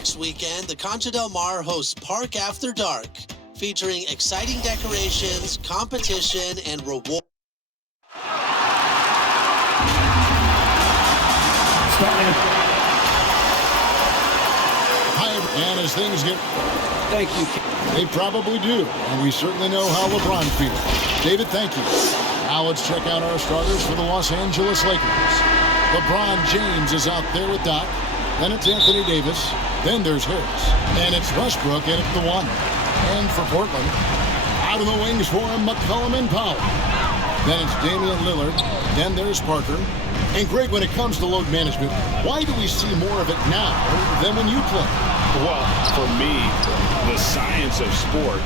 Next weekend, the Concha Del Mar hosts Park After Dark, featuring exciting decorations, competition, and reward. And as things get... Thank you. They probably do, and we certainly know how LeBron feels. David, thank you. Now let's check out our starters for the Los Angeles Lakers. LeBron James is out there with Doc. Then it's Anthony Davis. Then there's Harris. And it's Westbrook in at the 1. And for Portland, out of the wings for him, McCollum and Powell. Then it's Damian Lillard. Then there's Parker. And Greg, when it comes to load management, why do we see more of it now than when you play? Well, for me, the science of sport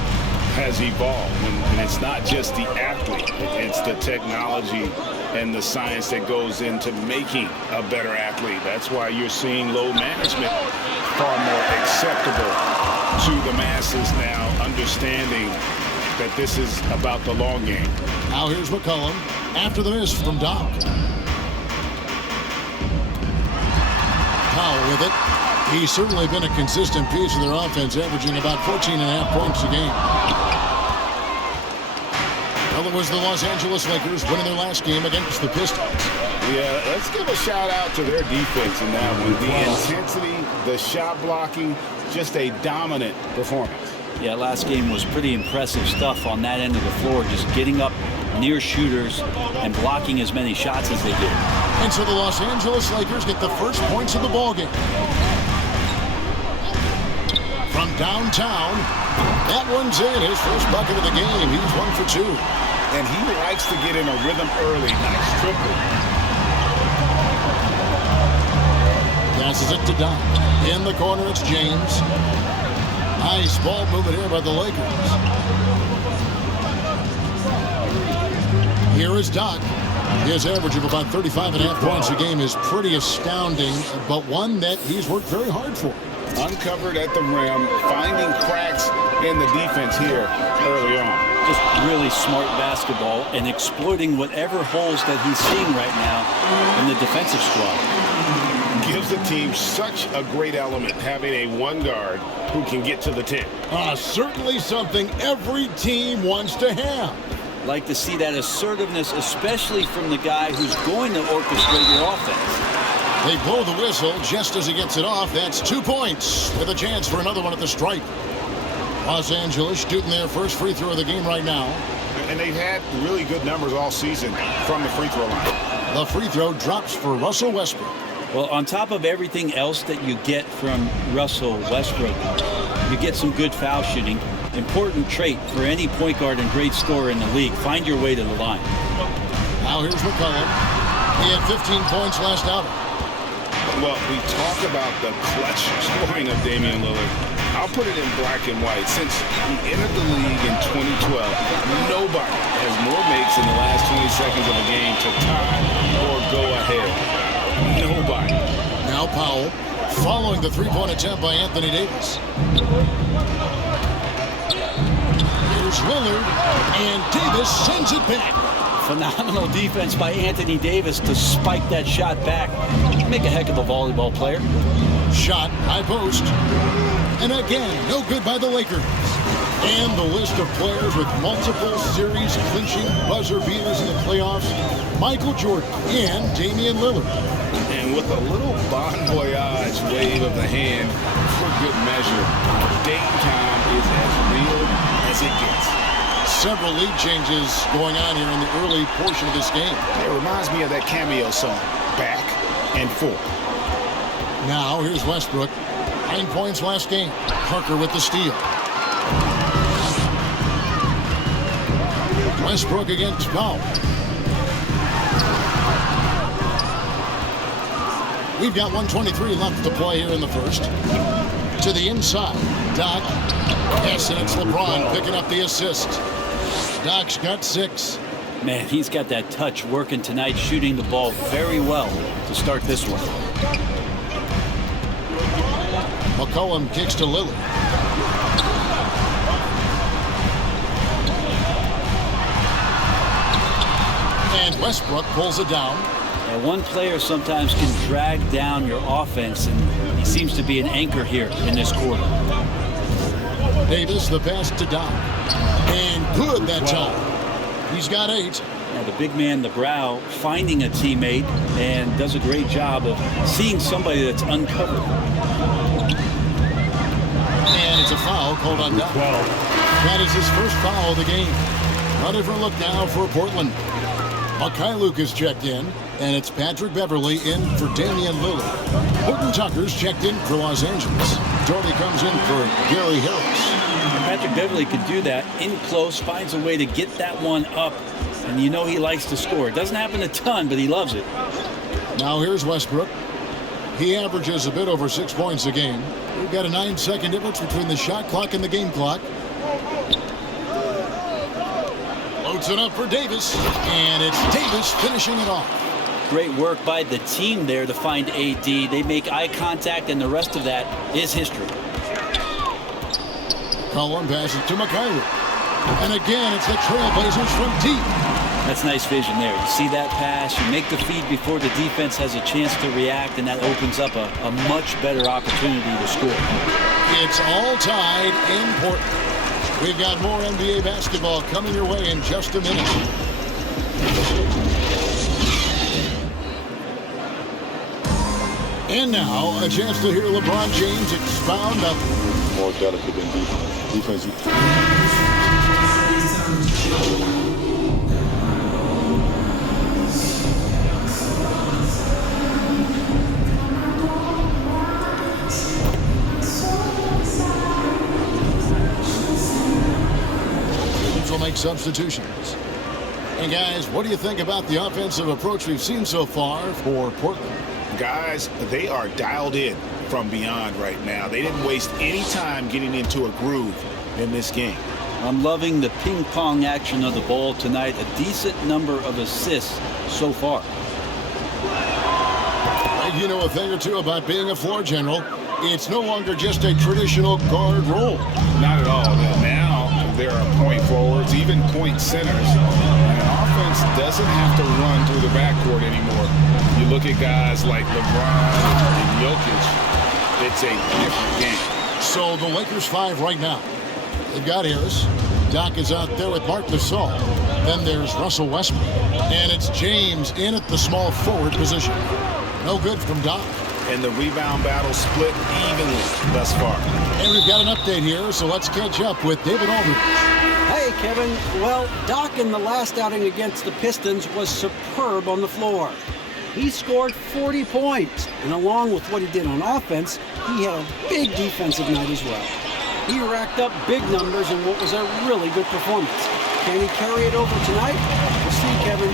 has evolved, and it's not just the athlete. It's the technology and the science that goes into making a better athlete. That's why you're seeing load management far more acceptable to the masses now, understanding that this is about the long game. Now here's McCollum after the miss from Doc. Powell with it. He's certainly been a consistent piece of their offense, averaging about 14.5 points a game. Well, it was the Los Angeles Lakers winning their last game against the Pistons. Yeah, let's give a shout out to their defense in that one. The intensity, the shot blocking, just a dominant performance. Yeah, last game was pretty impressive stuff on that end of the floor, just getting up near shooters and blocking as many shots as they did. And so the Los Angeles Lakers get the first points of the ballgame. From downtown, that one's in. His first bucket of the game. He's 1 for 2. And he likes to get in a rhythm early. Nice triple. Passes it to Doc. In the corner, it's James. Nice ball movement here by the Lakers. Here is Doc. His average of about 35.5 points a game is pretty astounding, but one that he's worked very hard for. Uncovered at the rim, finding cracks in the defense here early on. Just really smart basketball and exploiting whatever holes that he's seeing right now in the defensive squad. Gives the team such a great element, having a one guard who can get to the 10. Certainly something every team wants to have. Like to see that assertiveness, especially from the guy who's going to orchestrate your offense. They blow the whistle just as he gets it off. That's 2 points with a chance for another one at the stripe. Los Angeles shooting their first free throw of the game right now. And they've had really good numbers all season from the free throw line. The free throw drops for Russell Westbrook. Well, on top of everything else that you get from Russell Westbrook, you get some good foul shooting. Important trait for any point guard and great scorer in the league. Find your way to the line. Now here's McCollum. He had 15 points last outing. Well, we talk about the clutch scoring of Damian Lillard. I'll put it in black and white. Since he entered the league in 2012, nobody has more makes in the last 20 seconds of a game to tie or go ahead. Nobody. Now Powell, following the three-point attempt by Anthony Davis. Here's Lillard, and Davis sends it back. Phenomenal defense by Anthony Davis to spike that shot back. Make a heck of a volleyball player. Shot, high post. And again, no good by the Lakers. And the list of players with multiple series clinching buzzer beaters in the playoffs: Michael Jordan and Damian Lillard. And with a little bon voyage wave of the hand for good measure, Dame time is as real as it gets. Several lead changes going on here in the early portion of this game. It reminds me of that cameo song, Back and Forth. Now here's Westbrook. 9 points last game. Parker with the steal. Westbrook against Powell. We've got 1:23 left to play here in the first. To the inside. Doc. Yes, and it's LeBron picking up the assist. Doc's got 6. Man, he's got that touch working tonight, shooting the ball very well to start this one. McCollum kicks to Lillard. And Westbrook pulls it down. And one player sometimes can drag down your offense, and he seems to be an anchor here in this quarter. Davis, the pass to Doc. And good that time. He's got 8. Now the big man, the brow, finding a teammate and does a great job of seeing somebody that's uncovered. And it's a foul called on Doc. That is his first foul of the game. A different look now for Portland. Mikhailuk is checked in, and it's Patrick Beverly in for Damian Lillard. Horton Tucker's checked in for Los Angeles. Doherty comes in for Gary Harris. Patrick Beverly could do that in close, finds a way to get that one up, and you know he likes to score. It doesn't happen a ton, but he loves it. Now here's Westbrook. He averages a bit over 6 points a game. We've got a 9-second difference between the shot clock and the game clock. Loads it up for Davis, and it's Davis finishing it off. Great work by the team there to find AD. They make eye contact, and the rest of that is history. Cullen passes to Mikhailuk. And again, it's the Trailblazers from deep. That's nice vision there. You see that pass, you make the feed before the defense has a chance to react, and that opens up a much better opportunity to score. It's all tied in Portland. We've got more NBA basketball coming your way in just a minute. And now, a chance to hear LeBron James expound up. More delicate than defense. Will make substitutions. And guys, what do you think about the offensive approach we've seen so far for Portland? Guys, they are dialed in from beyond right now. They didn't waste any time getting into a groove in this game. I'm loving the ping pong action of the ball tonight. A decent number of assists so far. You know a thing or two about being a floor general. It's no longer just a traditional guard role. Not at all. Now there are point forwards, even point centers. And an offense doesn't have to run through the backcourt anymore. You look at guys like LeBron and Jokic, it's a different game. So the Lakers 5 right now. They've got Harris. Doc is out there with Marc Gasol. Then there's Russell Westbrook. And it's James in at the small forward position. No good from Doc. And the rebound battle split evenly thus far. And we've got an update here, so let's catch up with David Aldridge. Hey, Kevin. Well, Doc in the last outing against the Pistons was superb on the floor. He scored 40 points, and along with what he did on offense, he had a big defensive night as well. He racked up big numbers in what was a really good performance. Can he carry it over tonight? We'll see, Kevin.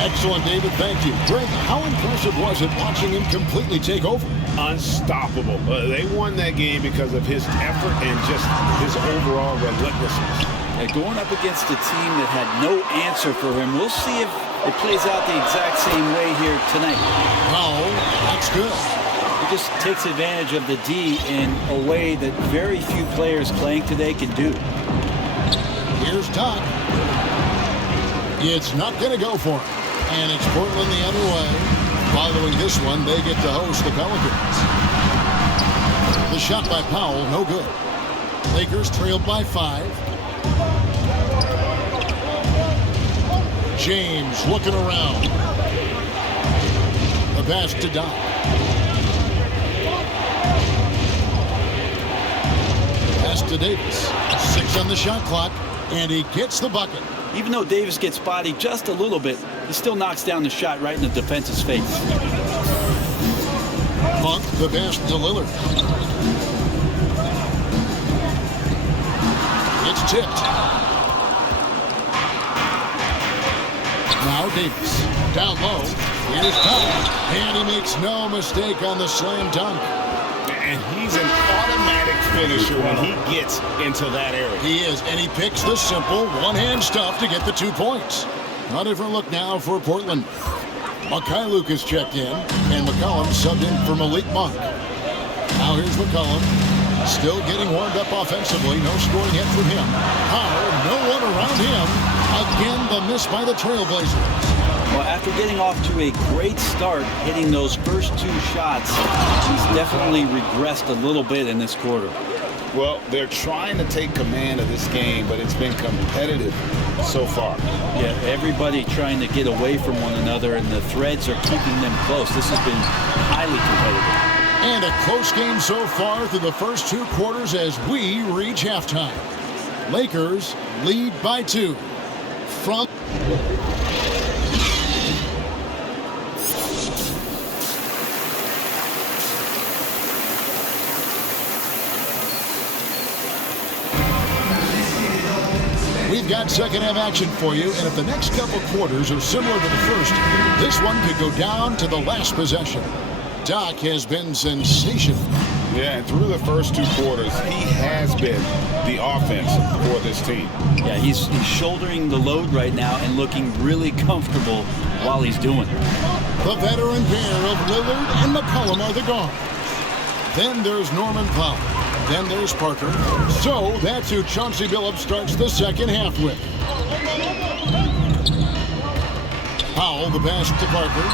Excellent, David. Thank you. Greg, how impressive was it watching him completely take over? Unstoppable. They won that game because of his effort and just his overall relentlessness. Going up against a team that had no answer for him. We'll see if it plays out the exact same way here tonight. Oh, that's good. He just takes advantage of the D in a way that very few players playing today can do. Here's Doc. It's not going to go for him. And it's Portland the other way. Following this one, they get to host the Pelicans. The shot by Powell, no good. Lakers trailed by 5. James looking around. The pass to Doc. Pass to Davis. 6 on the shot clock, and he gets the bucket. Even though Davis gets bodied just a little bit, he still knocks down the shot right in the defense's face. Monk, the pass to Lillard. It's tipped. Now Davis. Down low. Here's Doc. And he makes no mistake on the slam dunk. And he's an automatic finisher when he gets into that area. He is, and he picks the simple one-hand stuff to get the 2 points. A different look now for Portland. Mikhailuk is checked in, and McCollum subbed in for Malik Monk. Now here's McCollum, still getting warmed up offensively. No scoring yet from him. Powell, no one around him. Again, the miss by the Trailblazers. Well, after getting off to a great start, hitting those first 2 shots, he's definitely regressed a little bit in this quarter. Well, they're trying to take command of this game, but it's been competitive so far. Yeah, everybody trying to get away from one another, and the threads are keeping them close. This has been highly competitive. And a close game so far through the first 2 quarters as we reach halftime. Lakers lead by 2. From we've got second half action for you, and if the next couple quarters are similar to the first, this one could go down to the last possession. Doc has been sensational. Yeah, and through the first 2 quarters, he has been the offense for this team. Yeah, he's shouldering the load right now and looking really comfortable while he's doing it. The veteran pair of Lillard and McCollum are the guards. Then there's Norman Powell. Then there's Parker. So that's who Chauncey Billups starts the second half with. Powell, the pass to Parker.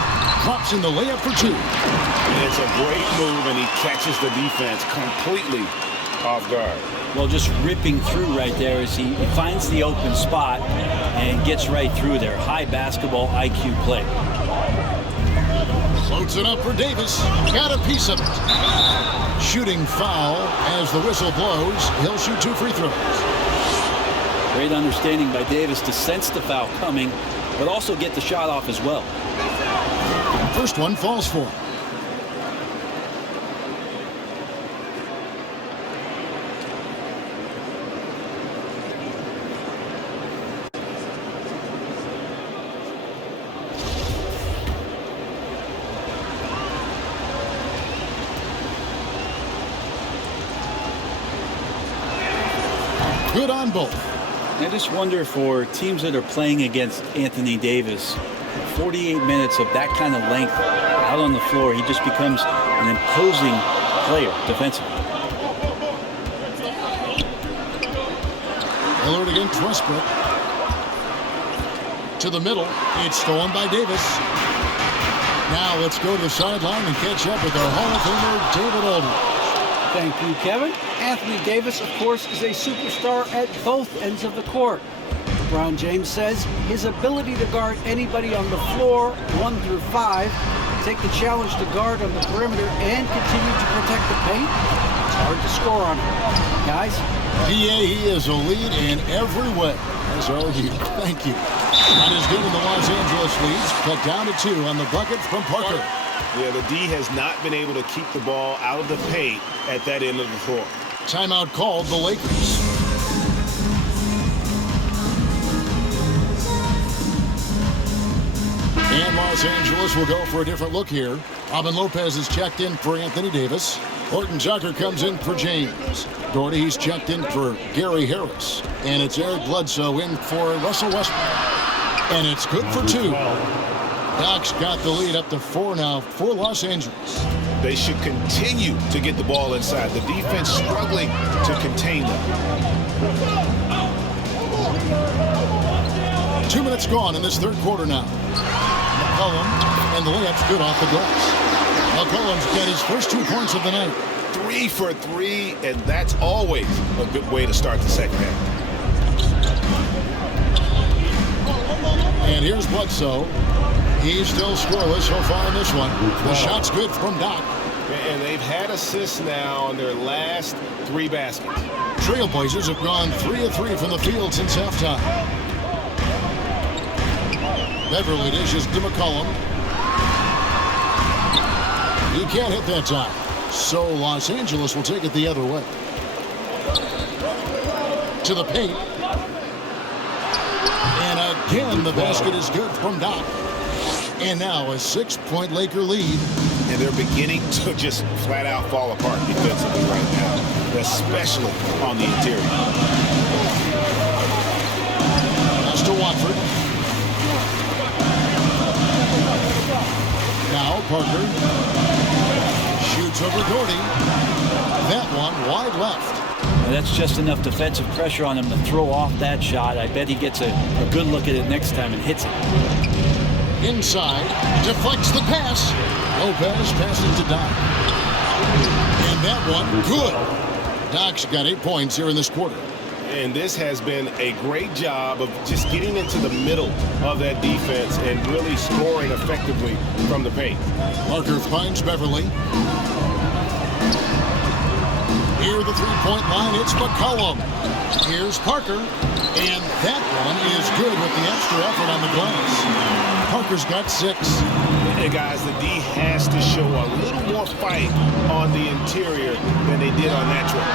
Drops in the layup for 2. It's a great move, and he catches the defense completely off guard. Well, just ripping through right there as he finds the open spot and gets right through there. High basketball IQ play. Floats it up for Davis. Got a piece of it. Shooting foul as the whistle blows. He'll shoot 2 free throws. Great understanding by Davis to sense the foul coming, but also get the shot off as well. First one falls for him. Good on both. I just wonder for teams that are playing against Anthony Davis, 48 minutes of that kind of length out on the floor, he just becomes an imposing player defensively. Lillard against Westbrook. To the middle. It's stolen by Davis. Now let's go to the sideline and catch up with our Hall of Famer, David Aldridge. Thank you, Kevin. Anthony Davis, of course, is a superstar at both ends of the court. LeBron James says his ability to guard anybody on the floor, 1 through 5, take the challenge to guard on the perimeter and continue to protect the paint, it's hard to score on him. Guys? PA, he is a lead in every way. As are you. Thank you. That is good in the Los Angeles leads. Cut down to 2 on the bucket from Parker. Yeah, the D has not been able to keep the ball out of the paint at that end of the floor. Timeout called the Lakers. And Los Angeles will go for a different look here. Robin Lopez is checked in for Anthony Davis. Horton Tucker comes in for James. Doherty, he's checked in for Gary Harris. And it's Eric Bledsoe in for Russell Westbrook. And it's good for 2. Doc's got the lead up to 4 now for Los Angeles. They should continue to get the ball inside. The defense struggling to contain them. 2 minutes gone in this third quarter now. McCollum, and the layup's good off the glass. McCollum's got his first 2 points of the night. 3 for 3, and that's always a good way to start the second half. And here's Bledsoe. He's still scoreless so far in this one. The shot's good from Doc. And they've had assists now on their last 3 baskets. Trailblazers have gone 3 of 3 from the field since halftime. Beverly dishes to McCollum. He can't hit that time. So Los Angeles will take it the other way. To the paint. And again, the basket is good from Doc. And now a 6-point Laker lead. And they're beginning to just flat out fall apart defensively right now, especially on the interior. Pass to Watford. Now Parker shoots over Doherty. That one wide left. And that's just enough defensive pressure on him to throw off that shot. I bet he gets a good look at it next time and hits it. Inside, deflects the pass. Lopez passes to Doc. And that one, good. Doc's got 8 points here in this quarter. And this has been a great job of just getting into the middle of that defense and really scoring effectively from the paint. Parker finds Beverly. Near the three-point line, it's McCollum. Here's Parker. And that one is good with the extra effort on the glass. Parker's got 6. Hey guys, the D has to show a little more fight on the interior than they did on that trip.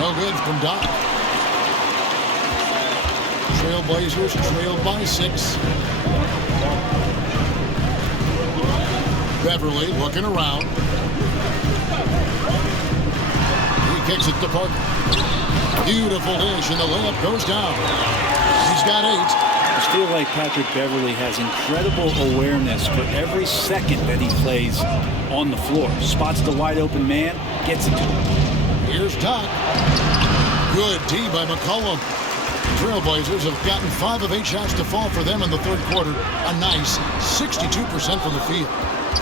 No good from Doc. Trailblazers trailed by 6. Beverly looking around. He kicks it to Parker. Beautiful dish, and the layup goes down. He's got 8. I just feel like Patrick Beverly has incredible awareness for every second that he plays on the floor. Spots the wide open man, gets it to him. Here's Doc. Good D by McCollum. Trailblazers have gotten 5 of 8 shots to fall for them in the third quarter. A nice 62% from the field.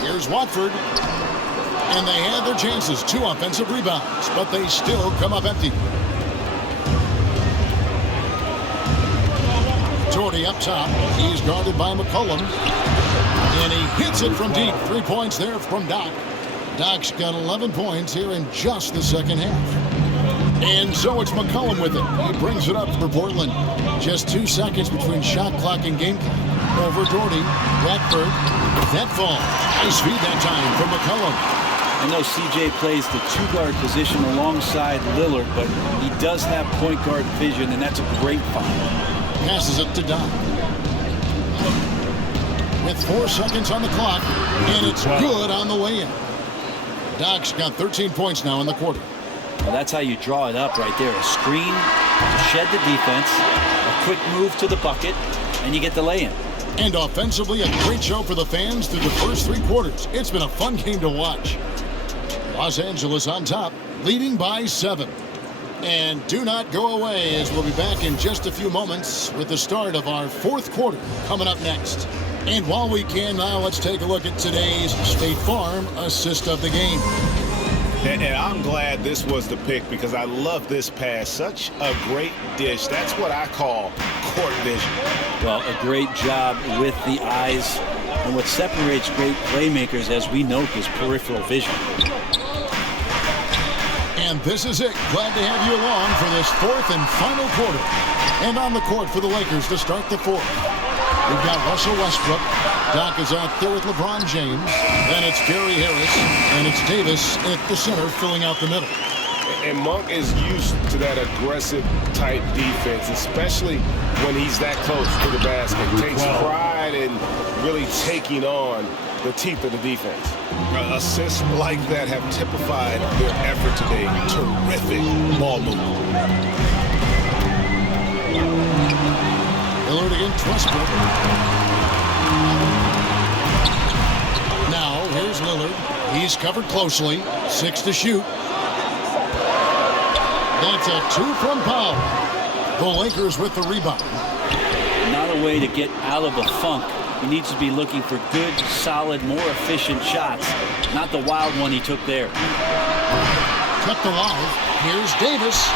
Here's Watford. And they had their chances. 2 offensive rebounds, but they still come up empty. Jordy up top. He's guarded by McCollum. And he hits it from deep. 3 points there from Doc. Doc's got 11 points here in just the second half. And so it's McCollum with it. He brings it up for Portland. Just 2 seconds between shot clock and game clock. Over Doherty. Radford. That falls. Nice feed that time from McCollum. I know CJ plays the 2-guard position alongside Lillard, but he does have point guard vision, and that's a great find. Passes it to Doc. With 4 seconds on the clock, and it's good on the way in. Doc's got 13 points now in the quarter. Well, that's how you draw it up right there. A screen to shed the defense, a quick move to the bucket, and you get the lay-in. And offensively, a great show for the fans through the first 3 quarters. It's been a fun game to watch. Los Angeles on top, leading by 7. And do not go away, as we'll be back in just a few moments with the start of our 4th quarter coming up next. And while we can now, let's take a look at today's State Farm assist of the game. And I'm glad this was the pick because I love this pass. Such a great dish. That's what I call court vision. Well, a great job with the eyes. And what separates great playmakers, as we know, is peripheral vision. And this is it. Glad to have you along for this 4th and final quarter. And on the court for the Lakers to start the 4th. We've got Russell Westbrook. Doc is out there with LeBron James. Then it's Gary Harris. And it's Davis at the center filling out the middle. And Monk is used to that aggressive type defense, especially when he's that close to the basket. Takes pride in really taking on the teeth of the defense. Assists like that have typified their effort today. Terrific ball movement. Lillard against Westbrook. Now, here's Lillard. He's covered closely. 6 to shoot. That's a 2 from Powell. The Lakers with the rebound. Not a way to get out of the funk. He needs to be looking for good, solid, more efficient shots. Not the wild one he took there. Kept alive. Here's Davis.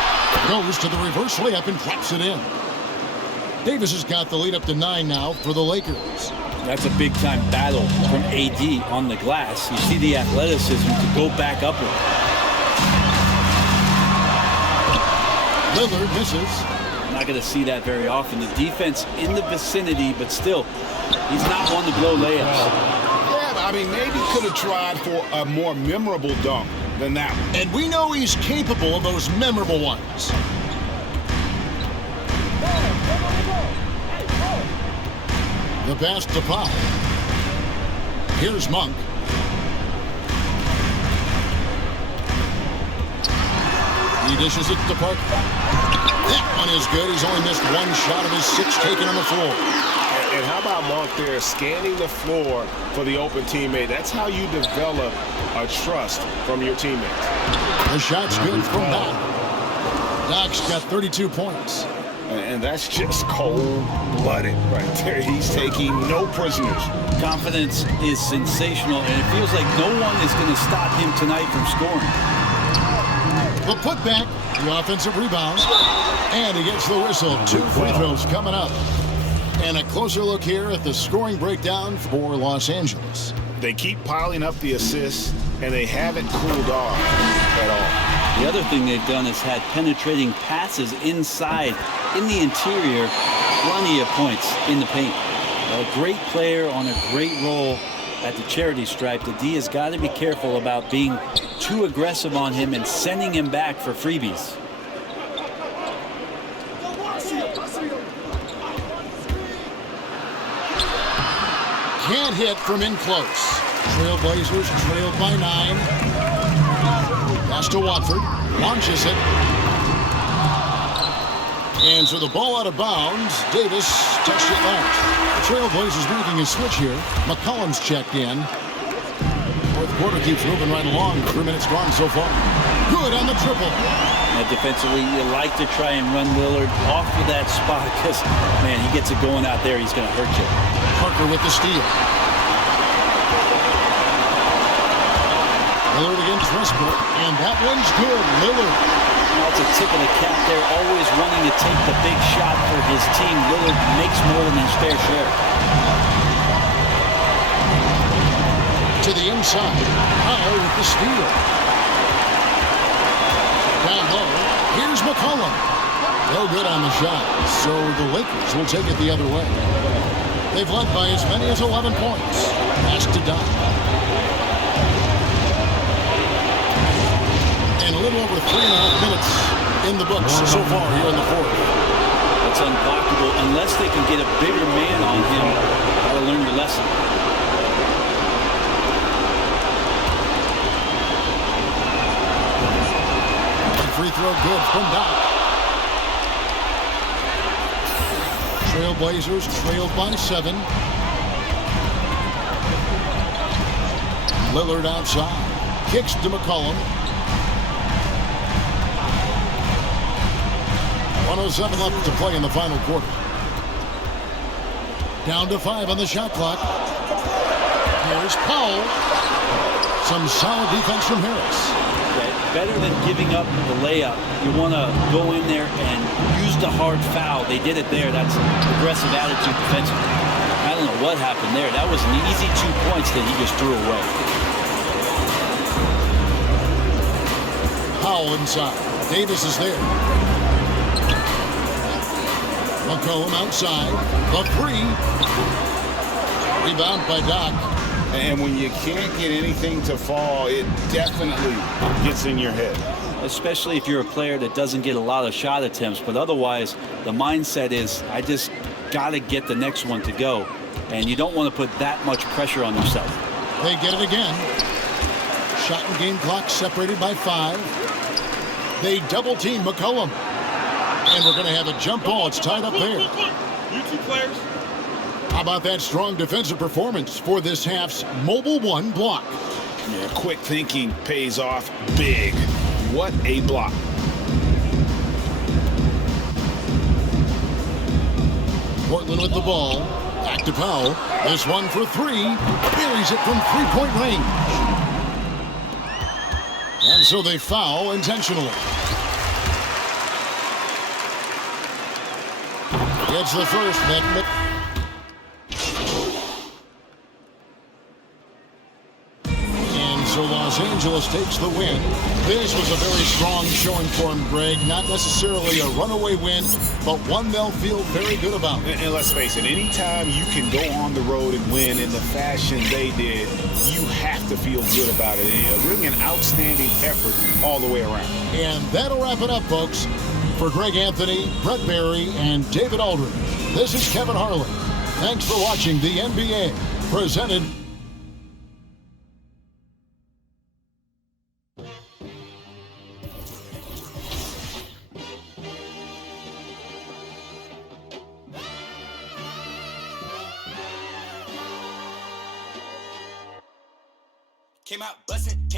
Goes to the reverse layup and drops it in. Davis has got the lead up to 9 now for the Lakers. That's a big-time battle from AD on the glass. You see the athleticism to go back up with. Lillard misses. Not going to see that very often. The defense in the vicinity, but still, he's not one to blow layups. Yeah, I mean, maybe could have tried for a more memorable dunk than that one. And we know he's capable of those memorable ones. The pass to Powell. Here's Monk. He dishes it to Parker. That one is good. He's only missed 1 shot of his 6 taken on the floor. And how about Monk there scanning the floor for the open teammate? That's how you develop a trust from your teammates. The shot's good from Doc. Doc's got 32 points. And that's just cold-blooded right there. He's taking no prisoners. Confidence is sensational, and it feels like no one is going to stop him tonight from scoring. The putback, the offensive rebound, and he gets the whistle. 2 free throws coming up. And a closer look here at the scoring breakdown for Los Angeles. They keep piling up the assists, and they haven't cooled off at all. The other thing they've done is had penetrating passes inside, in the interior, plenty of points in the paint. A great player on a great role at the charity stripe. The D has got to be careful about being too aggressive on him and sending him back for freebies. Can't hit from in close. Trailblazers trailed by 9. Pass to Watford. Launches it. And so the ball out of bounds. Davis touched it last. The Trailblazers making a switch here. McCollum's checked in. Fourth quarter keeps moving right along. 3 minutes gone so far. Good on the triple. Defensively, you like to try and run Lillard off of that spot because, man, he gets it going out there. He's going to hurt you. Parker with the steal. Lillard against Westbrook, and that one's good. Lillard. That's a tip of the cap there, always wanting to take the big shot for his team. Lillard makes more than his fair share. To the inside. Powell with the steal. Down low. Here's McCollum. No good on the shot, so the Lakers will take it the other way. They've led by as many as 11 points. Pass to Doc. And a little over 3.5 minutes in the books so far here in the fourth. It's unblockable unless they can get a bigger man on him. Gotta learn your lesson. Free throw good from Doc. Trailblazers trailed by 7. Lillard outside. Kicks to McCollum. 1:07 left to play in the final quarter. Down to 5 on the shot clock. Here's Powell. Some solid defense from Harris. Better than giving up the layup, you want to go in there and use the hard foul. They did it there. That's aggressive attitude defensively. I don't know what happened there. That was an easy 2 points that he just threw away. Powell inside. Davis is there. McCollum outside. The 3. Rebound by Doc. And when you can't get anything to fall, it definitely gets in your head. Especially if you're a player that doesn't get a lot of shot attempts. But otherwise, the mindset is, I just got to get the next one to go. And you don't want to put that much pressure on yourself. They get it again. Shot and game clock separated by 5. They double team McCollum. And we're going to have a jump ball. It's tied up there. You two players. How about that strong defensive performance for this half's mobile 1 block? Yeah, quick thinking pays off big. What a block. Portland with the ball. Back to Powell. This one for 3. Buries it from 3-point range. And so they foul intentionally. Gets the first. So Los Angeles takes the win. This was a very strong showing for him, Greg. Not necessarily a runaway win, but one they'll feel very good about. And let's face it, anytime you can go on the road and win in the fashion they did, you have to feel good about it. And really an outstanding effort all the way around. And that'll wrap it up, folks. For Greg Anthony, Brett Barry, and David Aldridge, this is Kevin Harlan. Thanks for watching the NBA, presented Came out bustin',